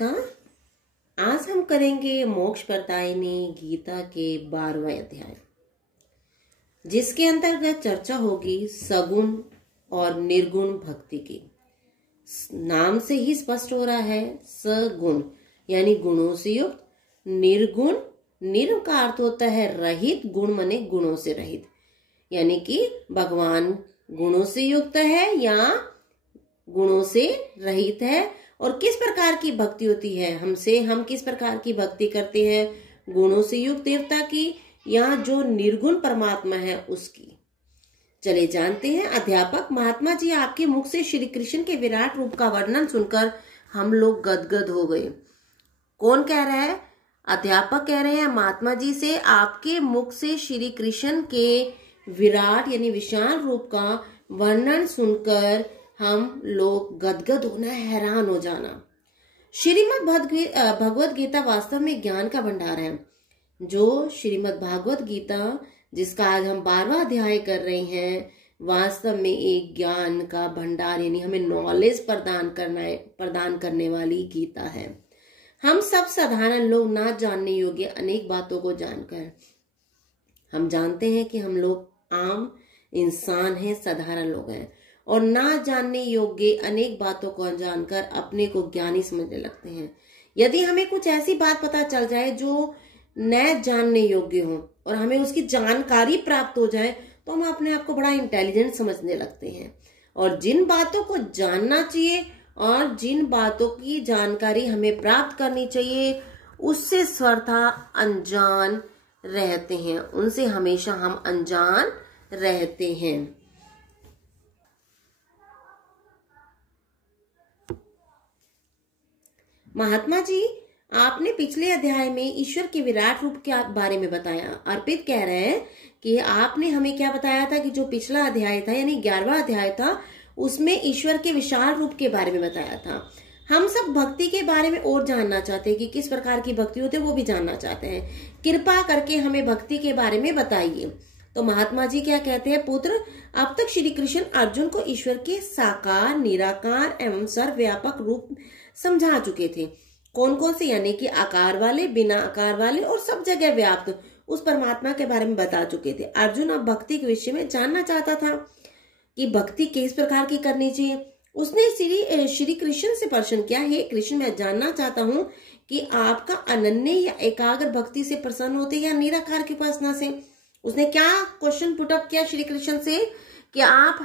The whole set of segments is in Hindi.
नमस्कार। आज हम करेंगे मोक्ष प्रदायिनी गीता के 12वें अध्याय, जिसके अंतर्गत चर्चा होगी सगुण और निर्गुण भक्ति की। नाम से ही स्पष्ट हो रहा है, सगुण यानी गुणों से युक्त, निर्गुण निर् का अर्थ होता है रहित, गुण माने गुणों से रहित, यानी कि भगवान गुणों से युक्त है या गुणों से रहित है। और किस प्रकार की भक्ति होती है हम किस प्रकार की भक्ति करते हैं, गुणों से युक्त देवता की या जो निर्गुण परमात्मा है उसकी। चले जानते हैं। अध्यापक महात्मा जी, आपके मुख से श्री कृष्ण के विराट रूप का वर्णन सुनकर हम लोग गदगद हो गए। कौन कह रहा है? अध्यापक कह रहे हैं महात्मा जी से, आपके मुख से श्री कृष्ण के विराट यानी विशाल रूप का वर्णन सुनकर हम लोग गदगद होना, हैरान हो जाना। श्रीमद् भगवत गीता वास्तव में ज्ञान का भंडार है। जो श्रीमद् भागवत गीता जिसका आज हम 12वां अध्याय कर रहे हैं, वास्तव में एक ज्ञान का भंडार यानी हमें नॉलेज प्रदान करने वाली गीता है। हम सब साधारण लोग ना जानने योग्य अनेक बातों को जानकर हम जानते हैं कि हम लोग आम इंसान हैं, साधारण लोग हैं, और ना जानने योग्य अनेक बातों को जानकर अपने को ज्ञानी समझने लगते हैं। यदि हमें कुछ ऐसी बात पता चल जाए जो न जानने योग्य हो और हमें उसकी जानकारी प्राप्त हो जाए, तो हम अपने आप को बड़ा इंटेलिजेंट समझने लगते हैं। और जिन बातों को जानना चाहिए और जिन बातों की जानकारी हमें प्राप्त करनी चाहिए, उससे सर्वथा अनजान रहते हैं, उनसे हमेशा हम अनजान रहते हैं। महात्मा जी, आपने पिछले अध्याय में ईश्वर के विराट रूप के बारे में बताया। अर्पित कह रहे हैं कि आपने हमें क्या बताया था कि जो पिछला अध्याय था यानी 11वां अध्याय था, उसमें ईश्वर के विशाल रूप के बारे में बताया था। हम सब भक्ति के बारे में और जानना चाहते हैं कि किस प्रकार की भक्ति होती है, वो भी जानना चाहते हैं। कृपा करके हमें भक्ति के बारे में बताइए। तो महात्मा जी क्या कहते हैं? पुत्र, अब तक श्री कृष्ण अर्जुन को ईश्वर के साकार, निराकार एवं सर्वव्यापक रूप समझा चुके थे। कौन कौन से, यानी कि आकार वाले, बिना आकार वाले और सब जगह व्याप्त उस परमात्मा के बारे में बता चुके थे। अर्जुन अब भक्ति के विषय में जानना चाहता था कि भक्ति किस प्रकार की करनी चाहिए। उसने श्री कृष्ण से प्रश्न किया, हे कृष्ण, मैं जानना चाहता हूँ कि आपका अनन्य या एकाग्र भक्ति से प्रसन्न होते या निराकार की उपासना से। उसने क्या क्वेश्चन पुटअप किया श्री कृष्ण से कि आप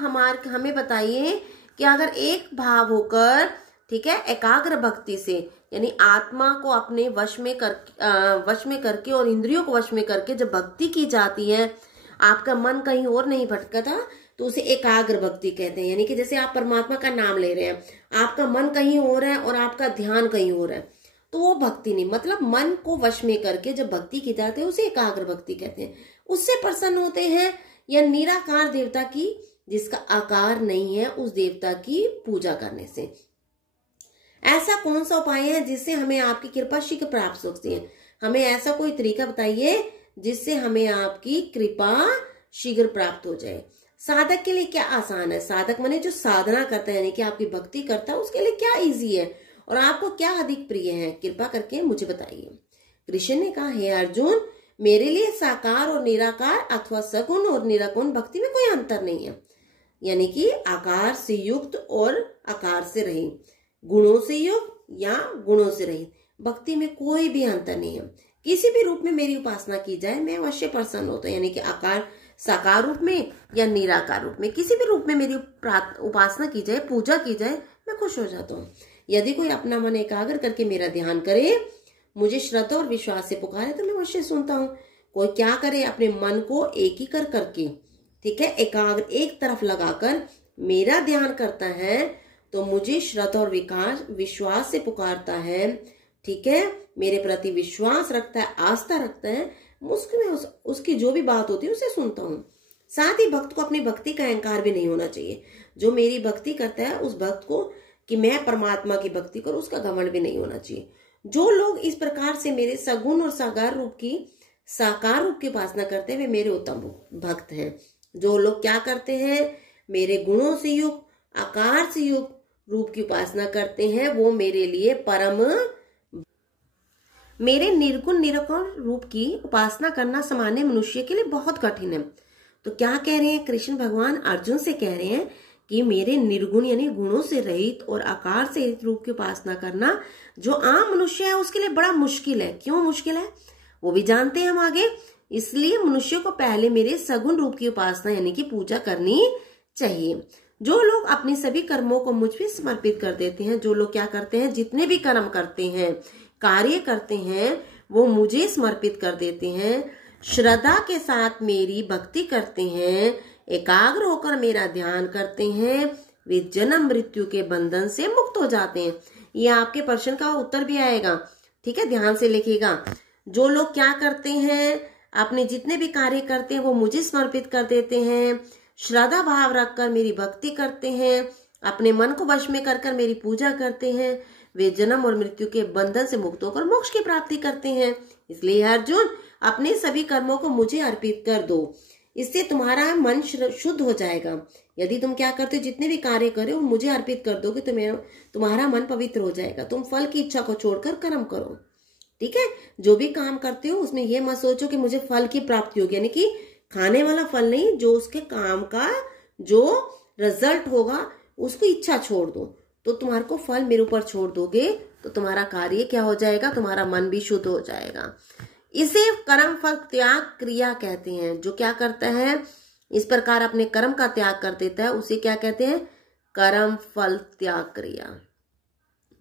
हमें बताइए कि अगर एक भाव होकर, ठीक है, एकाग्र भक्ति से यानी आत्मा को अपने वश में करके और इंद्रियों को वश में करके जब भक्ति की जाती है, आपका मन कहीं और नहीं भटकता, तो उसे एकाग्र भक्ति कहते हैं। यानी कि जैसे आप परमात्मा का नाम ले रहे हैं, आपका मन कहीं और है और आपका ध्यान कहीं और है, तो वो भक्ति नहीं। मतलब मन को वश में करके जब भक्ति की जाती है उसे एकाग्र भक्ति कहते हैं। उससे प्रसन्न होते हैं। या निराकार देवता की, जिसका आकार नहीं है, उस देवता की पूजा करने से। ऐसा कौन सा उपाय है जिससे हमें आपकी कृपा शीघ्र प्राप्त हो सकती है? हमें ऐसा कोई तरीका बताइए जिससे हमें आपकी कृपा शीघ्र प्राप्त हो जाए। साधक के लिए क्या आसान है? साधक माने जो साधना करता है, यानी कि आपकी भक्ति करता है, उसके लिए क्या इजी है और आपको क्या अधिक प्रिय है? कृपा करके मुझे बताइए। कृष्ण ने कहा, हे अर्जुन, मेरे लिए साकार और निराकार अथवा सगुण और निरागुण भक्ति में कोई अंतर नहीं है। यानी कि आकार से युक्त और आकार से रहित, गुणों से युक्त या गुणों से रहित भक्ति में कोई भी अंतर नहीं है। किसी भी रूप में मेरी उपासना की जाए, मैं अवश्य प्रसन्न होता हूं। यानी कि आकार साकार रूप में या निराकार रूप में, किसी भी रूप में मेरी उपासना की जाए, पूजा की जाए, मैं खुश हो जाता हूँ। यदि कोई अपना मन एकाग्र करके मेरा ध्यान करे, मुझे श्रद्धा और विश्वास से पुकारे, तो मैं अवश्य सुनता हूँ। कोई क्या करे? अपने मन को एकीकृत करके, ठीक है, एकाग्र एक तरफ लगाकर मेरा ध्यान करता है, तो मुझे श्रद्धा और विश्वास से पुकारता है, ठीक है, मेरे प्रति विश्वास रखता है, आस्था रखता है, उसकी जो भी बात होती है उसे सुनता हूँ। साथ ही भक्त को अपनी भक्ति का अहंकार भी नहीं होना चाहिए। जो मेरी भक्ति करता है, उस भक्त को कि मैं परमात्मा की भक्ति करूं, उसका घमंड भी नहीं होना चाहिए। जो लोग इस प्रकार से मेरे सगुण और साकार रूप की उपासना करते हैं, वे मेरे उत्तम भक्त हैं। जो लोग क्या करते हैं? मेरे गुणों से युक्त, आकार से युक्त रूप की उपासना करते हैं, वो मेरे लिए परम मेरे निर्गुण निराकार रूप की उपासना करना सामान्य मनुष्य के लिए बहुत कठिन है। तो क्या कह रहे हैं कृष्ण भगवान अर्जुन से कह रहे हैं कि मेरे निर्गुण यानी गुणों से रहित और आकार से रहित रूप की उपासना करना जो आम मनुष्य है उसके लिए बड़ा मुश्किल है। क्यों मुश्किल है वो भी जानते हैं हम आगे। इसलिए मनुष्य को पहले मेरे सगुण रूप की उपासना यानी कि पूजा करनी चाहिए। जो लोग अपने सभी कर्मों को मुझ पे समर्पित कर देते हैं, जो लोग क्या करते हैं, जितने भी कर्म करते हैं, कार्य करते हैं, वो मुझे समर्पित कर देते हैं, श्रद्धा के साथ मेरी भक्ति करते हैं, एकाग्र होकर मेरा ध्यान करते हैं, वे जन्म मृत्यु के बंधन से मुक्त हो जाते हैं। ये आपके प्रश्न का उत्तर भी आएगा, ठीक है, ध्यान से लिखिएगा। जो लोग क्या करते हैं, अपने जितने भी कार्य करते हैं वो मुझे समर्पित कर देते हैं, श्रद्धा भाव रखकर मेरी भक्ति करते हैं, अपने मन को वश में कर मेरी पूजा करते हैं, वे जन्म और मृत्यु के बंधन से मुक्त होकर मोक्ष की प्राप्ति करते हैं। इसलिए अर्जुन अपने सभी कर्मों को मुझे अर्पित कर दो, इससे तुम्हारा मन शुद्ध हो जाएगा। यदि तुम क्या करते हो, जितने भी कार्य करे मुझे अर्पित कर दोगे तो तुम्हारा मन पवित्र हो जाएगा। तुम फल की इच्छा को छोड़कर कर्म करो, ठीक है। जो भी काम करते हो उसमें यह मत सोचो कि मुझे फल की प्राप्ति होगी, यानी कि खाने वाला फल नहीं, जो उसके काम का जो रिजल्ट होगा उसको इच्छा छोड़ दो। तो तुम्हारे को फल मेरे ऊपर छोड़ दोगे तो तुम्हारा कार्य क्या हो जाएगा, तुम्हारा मन भी शुद्ध हो जाएगा। इसे कर्म फल त्याग क्रिया कहते हैं। जो क्या करता है, इस प्रकार अपने कर्म का त्याग कर देता है, उसे क्या कहते हैं, कर्म फल त्याग क्रिया।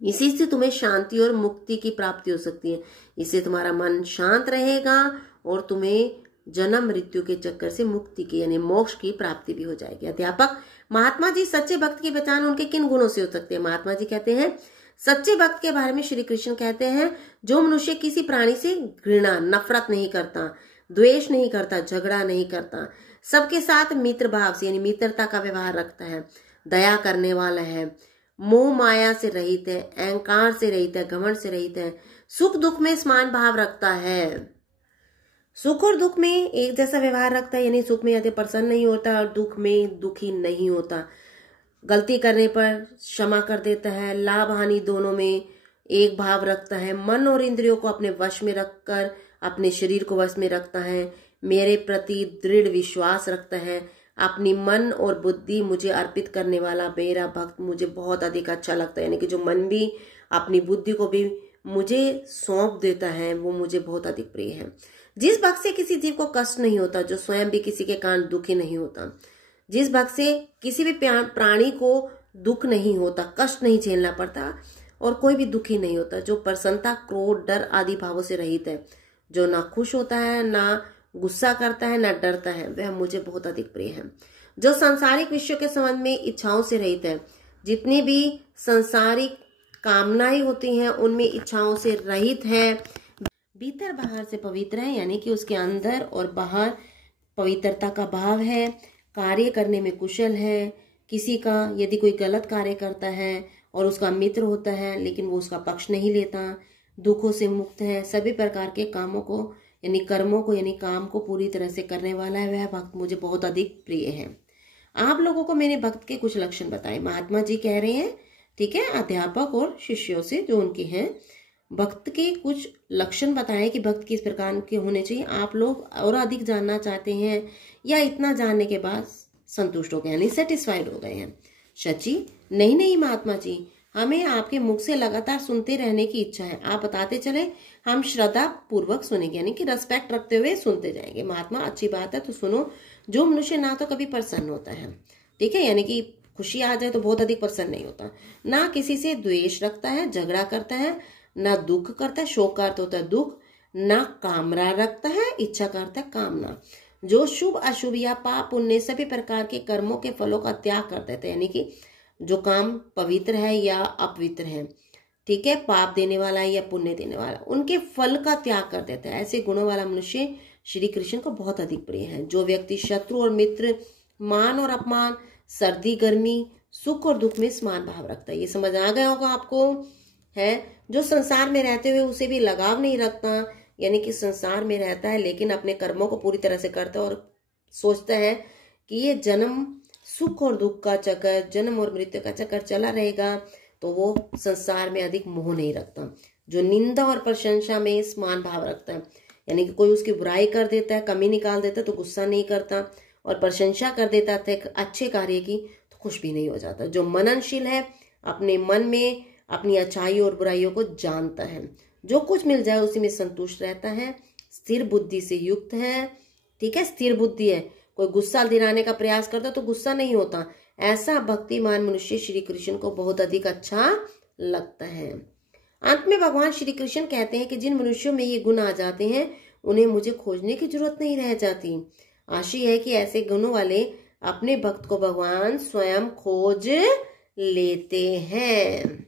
इसी से तुम्हें शांति और मुक्ति की प्राप्ति हो सकती है। इससे तुम्हारा मन शांत रहेगा और तुम्हें जन्म मृत्यु के चक्कर से मुक्ति की यानी मोक्ष की प्राप्ति भी हो जाएगी। अध्यापक, महात्मा जी सच्चे भक्त की पहचान उनके किन गुणों से हो सकती है? महात्मा जी कहते हैं सच्चे भक्त के बारे में श्री कृष्ण कहते हैं जो मनुष्य किसी प्राणी से घृणा नफरत नहीं करता, द्वेष नहीं करता, झगड़ा नहीं करता, सबके साथ मित्र भाव से यानी मित्रता का व्यवहार रखता है, दया करने वाला है, मोह माया से रहित है, अहंकार से रहित है, घमंड से रहित है, सुख दुख में समान भाव रखता है। सुख और दुख में एक जैसा व्यवहार रखता है, यानी सुख में यदि प्रसन्न नहीं होता और दुख में दुखी नहीं होता, गलती करने पर क्षमा कर देता है, लाभ हानि दोनों में एक भाव रखता है, मन और इंद्रियों को अपने वश में रखकर अपने शरीर को वश में रखता है, मेरे प्रति दृढ़ विश्वास रखता है, अपनी मन और बुद्धि मुझे अर्पित करने वाला मेरा भक्त मुझे बहुत अधिक अच्छा लगता है, यानी कि जो मन भी अपनी बुद्धि को भी मुझे सौंप देता है वो मुझे बहुत अधिक प्रिय है। जिस भक्त से किसी जीव को कष्ट नहीं होता, जो स्वयं भी किसी के कारण दुखी नहीं होता, जिस भक्त से किसी भी प्राणी को दुख नहीं होता, कष्ट नहीं झेलना पड़ता और कोई भी दुखी नहीं होता, जो प्रसन्नता, क्रोध, डर आदि भावों से रहित है, जो ना खुश होता है, ना गुस्सा करता है, ना डरता है, वह मुझे बहुत अधिक प्रिय है। जो सांसारिक विषयों के संबंध में इच्छाओं से रहित है, जितनी भी सांसारिक कामनाएं होती हैं उनमें इच्छाओं से रहित है, भीतर बाहर से पवित्र है, यानी कि उसके अंदर और बाहर पवित्रता का भाव है, कार्य करने में कुशल है, किसी का यदि कोई गलत कार्य करता है और उसका मित्र होता है लेकिन वो उसका पक्ष नहीं लेता, दुखों से मुक्त है, सभी प्रकार के कामों को यानी कर्मों को यानी काम को पूरी तरह से करने वाला है, वह भक्त मुझे बहुत अधिक प्रिय है। आप लोगों को मैंने भक्त के कुछ लक्षण बताए, महात्मा जी कह रहे हैं, ठीक है, अध्यापक और शिष्यों से जो उनके हैं, भक्त के कुछ लक्षण बताएं कि भक्त किस प्रकार के होने चाहिए। आप लोग और अधिक जानना चाहते हैं या इतना जानने के बाद संतुष्ट हो गए यानी सेटिस्फाइड हो गए हैं? सच्ची नहीं महात्मा जी, हमें आपके मुख से लगातार सुनते रहने की इच्छा है, आप बताते चले, हम श्रद्धा पूर्वक सुनेंगे, यानी कि रेस्पेक्ट रखते हुए सुनते जाएंगे। महात्मा अच्छी बात है तो सुनो। जो मनुष्य ना तो कभी प्रसन्न होता है, ठीक है, यानी कि खुशी आ जाए तो बहुत अधिक प्रसन्न नहीं होता, ना किसी से द्वेष रखता है, झगड़ा करता है, ना दुख करता है, शोक का अर्थ होता है दुख, ना कामना रखता है, इच्छा करता है कामना, जो शुभ अशुभ या पाप पुण्य सभी प्रकार के कर्मों के फलों का त्याग कर देते हैं, यानी कि जो काम पवित्र है या अपवित्र है, ठीक है, पाप देने वाला है या पुण्य देने वाला, उनके फल का त्याग कर देता है। ऐसे गुणों वाला मनुष्य श्री कृष्ण को बहुत अधिक प्रिय है। जो व्यक्ति शत्रु और मित्र, मान और अपमान, सर्दी गर्मी, सुख और दुख में समान भाव रखता है, ये समझ आ गया होगा आपको, है। जो संसार में रहते हुए उसे भी लगाव नहीं रखता, यानी कि संसार में रहता है लेकिन अपने कर्मों को पूरी तरह से करता है और सोचता है कि ये जन्म सुख और दुख का चक्कर, जन्म और मृत्यु का चक्कर चला रहेगा, तो वो संसार में अधिक मोह नहीं रखता। जो निंदा और प्रशंसा में समान भाव रखता है, यानी कि कोई उसकी बुराई कर देता है, कमी निकाल देता है तो गुस्सा नहीं करता, और प्रशंसा कर देता है अच्छे कार्य की तो खुश भी नहीं हो जाता। जो मननशील है, अपने मन में अपनी अच्छाई और बुराइयों को जानता है, जो कुछ मिल जाए उसी में संतुष्ट रहता है, स्थिर बुद्धि से युक्त है। ठीक है, स्थिर बुद्धि है। कोई गुस्सा दिलाने का प्रयास करता तो गुस्सा नहीं होता। ऐसा भक्तिमान मनुष्य श्री कृष्ण को बहुत अधिक अच्छा लगता है। अंत में भगवान श्री कृष्ण कहते हैं कि जिन मनुष्यों में ये गुण आ जाते हैं उन्हें मुझे खोजने की जरूरत नहीं रह जाती। आशय है कि ऐसे गुणों वाले अपने भक्त को भगवान स्वयं खोज लेते हैं।